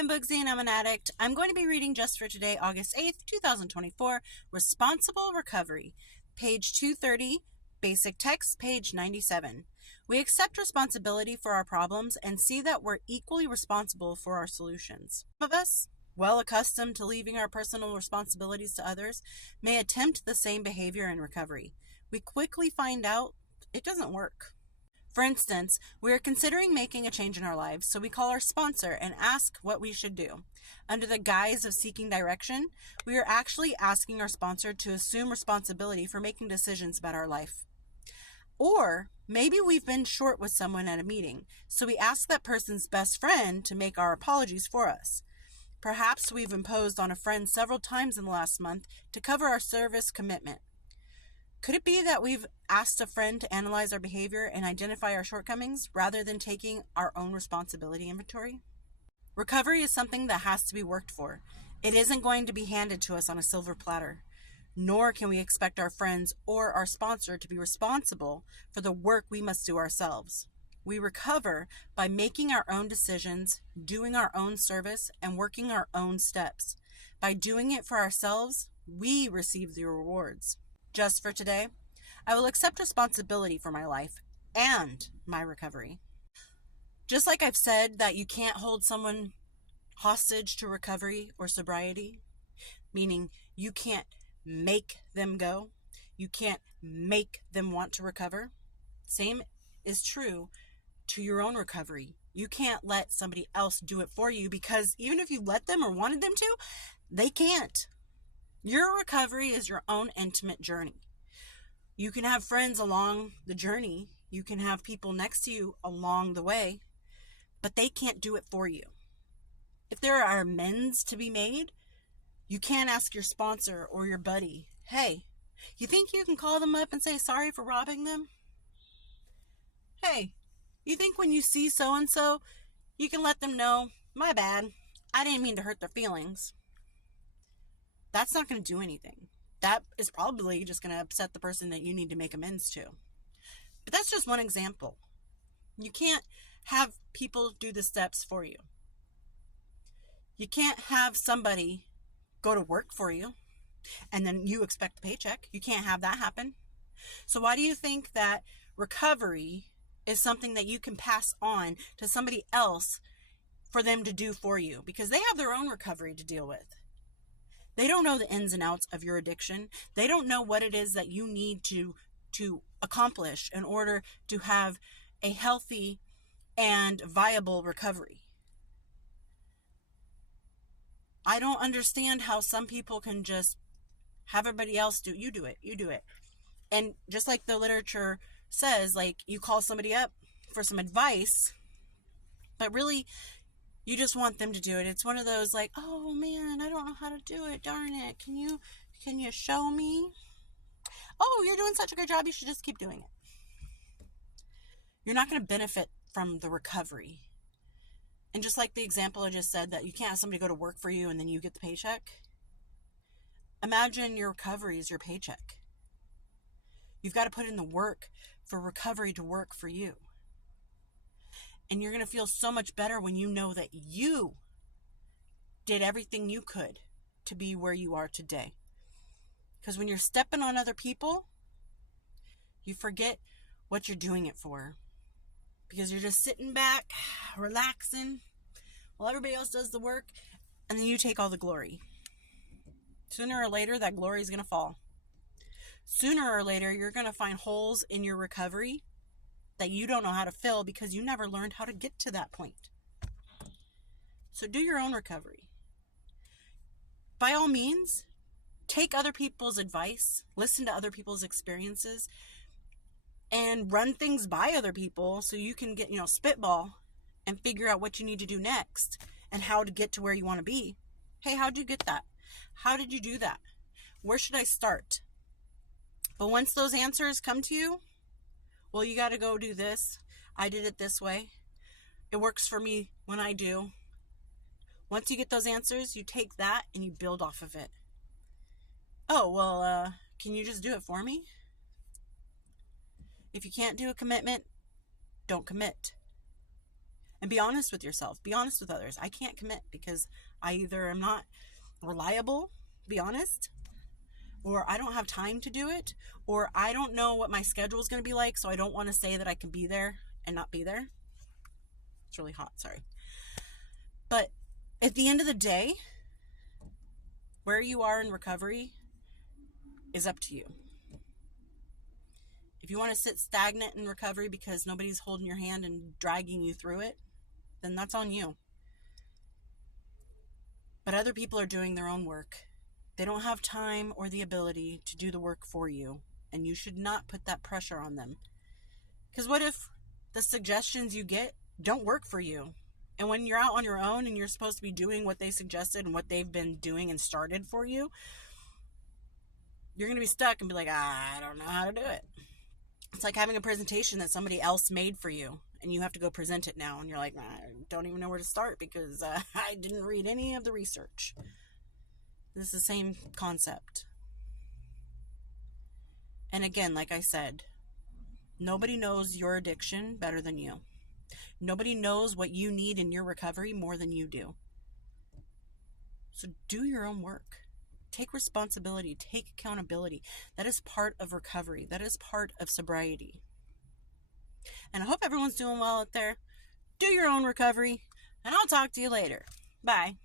I'm Bugsy and I'm an addict. I'm going to be reading just for today, August 8th, 2024, Responsible Recovery, page 230, basic text, page 97. We accept responsibility for our problems and see that we're equally responsible for our solutions. Some of us, well accustomed to leaving our personal responsibilities to others, may attempt the same behavior in recovery. We quickly find out it doesn't work. For instance, we are considering making a change in our lives, so we call our sponsor and ask what we should do. Under the guise of seeking direction, we are actually asking our sponsor to assume responsibility for making decisions about our life. Or maybe we've been short with someone at a meeting, so we ask that person's best friend to make our apologies for us. Perhaps we've imposed on a friend several times in the last month to cover our service commitment. Could it be that we've asked a friend to analyze our behavior and identify our shortcomings rather than taking our own responsibility inventory? Recovery is something that has to be worked for. It isn't going to be handed to us on a silver platter, nor can we expect our friends or our sponsor to be responsible for the work we must do ourselves. We recover by making our own decisions, doing our own service, and working our own steps. By doing it for ourselves, we receive the rewards. Just for today, I will accept responsibility for my life and my recovery. Just like I've said that you can't hold someone hostage to recovery or sobriety, meaning you can't make them go, you can't make them want to recover. Same is true to your own recovery. You can't let somebody else do it for you, because even if you let them or wanted them to, they can't. Your recovery is your own intimate journey. You can have friends along the journey. You can have people next to you along the way, but they can't do it for you. If there are amends to be made, you can't ask your sponsor or your buddy, hey, you think you can call them up and say sorry for robbing them? Hey, you think when you see so-and-so, you can let them know, my bad, I didn't mean to hurt their feelings? That's not going to do anything. That is probably just going to upset the person that you need to make amends to. But that's just one example. You can't have people do the steps for you. You can't have somebody go to work for you and then you expect a paycheck. You can't have that happen. So why do you think that recovery is something that you can pass on to somebody else for them to do for you? Because they have their own recovery to deal with. They don't know the ins and outs of your addiction. They don't know what it is that you need to accomplish in order to have a healthy and viable recovery. I don't understand how some people can just have everybody else do it. You do it. And just like the literature says, like, you call somebody up for some advice, but really you just want them to do it. It's one of those like, oh man, I don't know how to do it. Darn it. Can you show me? Oh, you're doing such a good job. You should just keep doing it. You're not going to benefit from the recovery. And just like the example I just said, that you can't have somebody go to work for you and then you get the paycheck. Imagine your recovery is your paycheck. You've got to put in the work for recovery to work for you. And you're going to feel so much better when you know that you did everything you could to be where you are today. Because when you're stepping on other people, you forget what you're doing it for. Because you're just sitting back, relaxing, while everybody else does the work, and then you take all the glory. Sooner or later, that glory is going to fall. Sooner or later, you're going to find holes in your recovery that you don't know how to fill because you never learned how to get to that point. So do your own recovery. By all means, take other people's advice, listen to other people's experiences, and run things by other people so you can get, spitball and figure out what you need to do next and how to get to where you want to be. Hey, how'd you get that? How did you do that? Where should I start? But once those answers come to you, well, you got to go do this. I did it this way. It works for me when I do. Once you get those answers, you take that and you build off of it. Oh, well, can you just do it for me? If you can't do a commitment, don't commit. And be honest with yourself. Be honest with others. I can't commit because I either am not reliable, be honest, or I don't have time to do it, or I don't know what my schedule is going to be like, so I don't want to say that I can be there and not be there. It's really hot, sorry. But at the end of the day, where you are in recovery is up to you. If you want to sit stagnant in recovery because nobody's holding your hand and dragging you through it, then that's on you. But other people are doing their own work. They don't have time or the ability to do the work for you, and you should not put that pressure on them. Because what if the suggestions you get don't work for you? And when you're out on your own and you're supposed to be doing what they suggested and what they've been doing and started for you, you're going to be stuck and be like, I don't know how to do it. It's like having a presentation that somebody else made for you and you have to go present it now. And you're like, I don't even know where to start because I didn't read any of the research. This is the same concept. And again, like I said, nobody knows your addiction better than you. Nobody knows what you need in your recovery more than you do. So do your own work. Take responsibility. Take accountability. That is part of recovery. That is part of sobriety. And I hope everyone's doing well out there. Do your own recovery. And I'll talk to you later. Bye.